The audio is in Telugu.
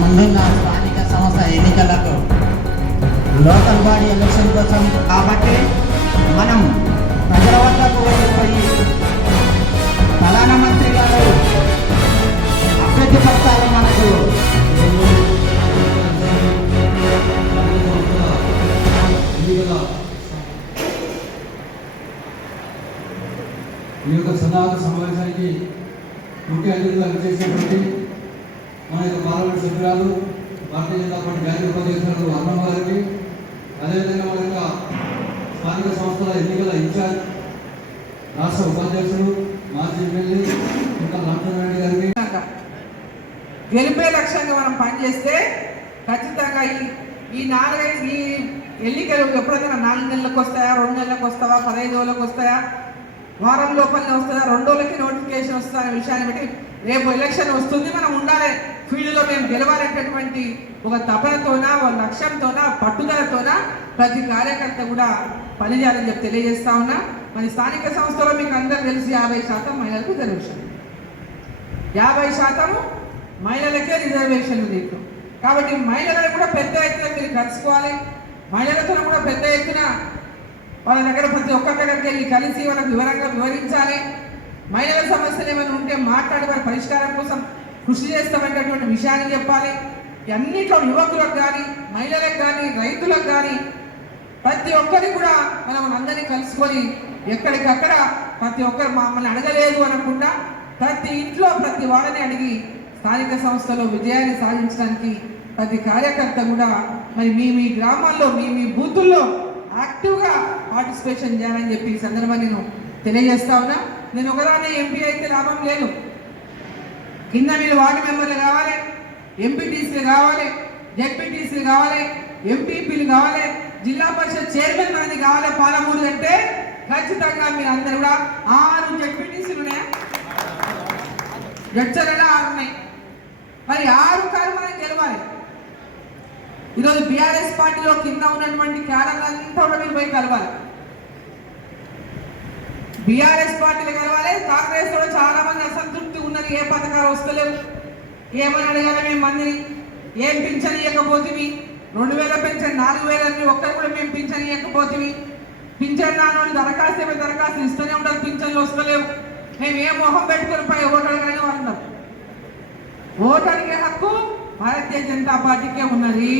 ముందున్న స్థానిక సంస్థ ఎన్నికలకు లోకల్ బాడీ ఎలక్షన్ కోసం కాబట్టి మనం ప్రజల వద్దకు వెళ్ళిపోయి ఫలానా మంత్రి గారు అభివృద్ధి పత్రాలు మనకు ఈ యొక్క సన్నాహక సమావేశానికి ముఖ్య అతిథిగా చేసినటువంటి మన యొక్క పార్లమెంట్ సభ్యురాలు భారతీయ జనతా పార్టీ జాతీయ ఉపాధ్యక్షులు అన్నం గారికి అదేవిధంగా మన యొక్క స్థానిక సంస్థల ఎన్నికల ఇన్ఛార్జ్ రాష్ట్ర ఉపాధ్యక్షుడు మాజీ ఎమ్మెల్యే ఇంకా లక్ష్మణరెడ్డి గారికి. లక్ష్యంగా గెలిపే లక్ష్యంగా మనం పనిచేస్తే ఖచ్చితంగా ఈ ఈ నాలుగైదు ఈ ఎన్నికలు ఎప్పుడైనా నాలుగు నెలలకు వస్తాయా రెండు నెలలకు వస్తావా పదహైదు రోజులకు వస్తాయా వారం లోపలనే వస్తుందా రెండు రోజులకి నోటిఫికేషన్ వస్తుందా అనే విషయాన్ని బట్టి రేపు ఎలక్షన్ వస్తుంది మనం ఉండాలి. ఫీల్డ్లో మేము గెలవాలనేటటువంటి ఒక తపనతోన ఒక లక్ష్యంతోనా పట్టుదలతోన ప్రతి కార్యకర్త కూడా పనిచేయాలని చెప్పి తెలియజేస్తా ఉన్నా. మరి స్థానిక సంస్థలో మీకు అందరూ తెలిసి యాభై శాతం మహిళలకు రిజర్వేషన్. యాభై శాతము మహిళలకే రిజర్వేషన్ దీంట్లో కాబట్టి మహిళలను కూడా పెద్ద ఎత్తున మీరు కలుసుకోవాలి. మహిళలతో కూడా పెద్ద ఎత్తున వాళ్ళ దగ్గర ప్రతి ఒక్కరి దగ్గరికి వెళ్ళి కలిసి వాళ్ళకి వివరంగా వివరించాలి. మహిళల సమస్యలు ఏమైనా ఉంటే మాట్లాడి వారి పరిష్కారం కోసం కృషి చేస్తామనేటటువంటి విషయాన్ని చెప్పాలి. అన్నిట్లో యువకులకు కానీ మహిళలకు కానీ రైతులకు కానీ ప్రతి ఒక్కరికి కూడా మనం అందరినీ కలుసుకొని ఎక్కడికక్కడ ప్రతి ఒక్కరు మమ్మల్ని అడగలేదు అనకుండా ప్రతి ఇంట్లో ప్రతి వాళ్ళని అడిగి స్థానిక సంస్థలో విజయాన్ని సాధించడానికి ప్రతి కార్యకర్త కూడా మరి మీ మీ గ్రామాల్లో మీ మీ బూతుల్లో యాక్టివ్గా పార్టిసిపేషన్ చేయాలని చెప్పి ఈ సందర్భంగా నేను తెలియజేస్తా ఉన్నా. నేను ఒకదానే ఎంపీ అయితే లాభం లేదు. కింద మీరు వార్డు మెంబర్లు కావాలి ఎంపీటీసీలు కావాలి జెడ్పీటీసీలు కావాలి ఎంపీపీలు కావాలి జిల్లా పరిషత్ చైర్మన్ మనది కావాలి పాలమూరు అంటే ఖచ్చితంగా మీరు అందరు కూడా ఆరు జెడ్పీటీసీలు ఉన్నాయా. జడ్చలలో ఆరు ఉన్నాయి. మరి ఆరు కారు మనం గెలవాలి. ఈరోజు బీఆర్ఎస్ పార్టీలో కింద ఉన్నటువంటి క్యాడర్ అంతా కూడా మీరు పోయి కలవాలి. బీఆర్ఎస్ పార్టీలు కలవాలి కాంగ్రెస్ కూడా చాలా మంది అసంతృప్తి ఉన్నది ఏ పథకాలు వస్తలేవు? ఏమని అడగాలి మేము మందిని? ఏం పింఛన్ ఇవ్వకపోతుంది రెండు వేల పెన్షన్ నాలుగు వేలని ఒక్కరు కూడా మేము పింఛన్ ఇవ్వకపోతుంది పింఛన్ నాన్న దరఖాస్తు ఏమైనా దరఖాస్తు ఇస్తూనే ఉంటారు పింఛన్లు వస్తలేవు. మేము ఏ మొహం పెట్టుకుని పై ఓటర్ కానీ వాళ్ళు ఓటర్కి హక్కు భారతీయ జనతా పార్టీకే ఉన్నది.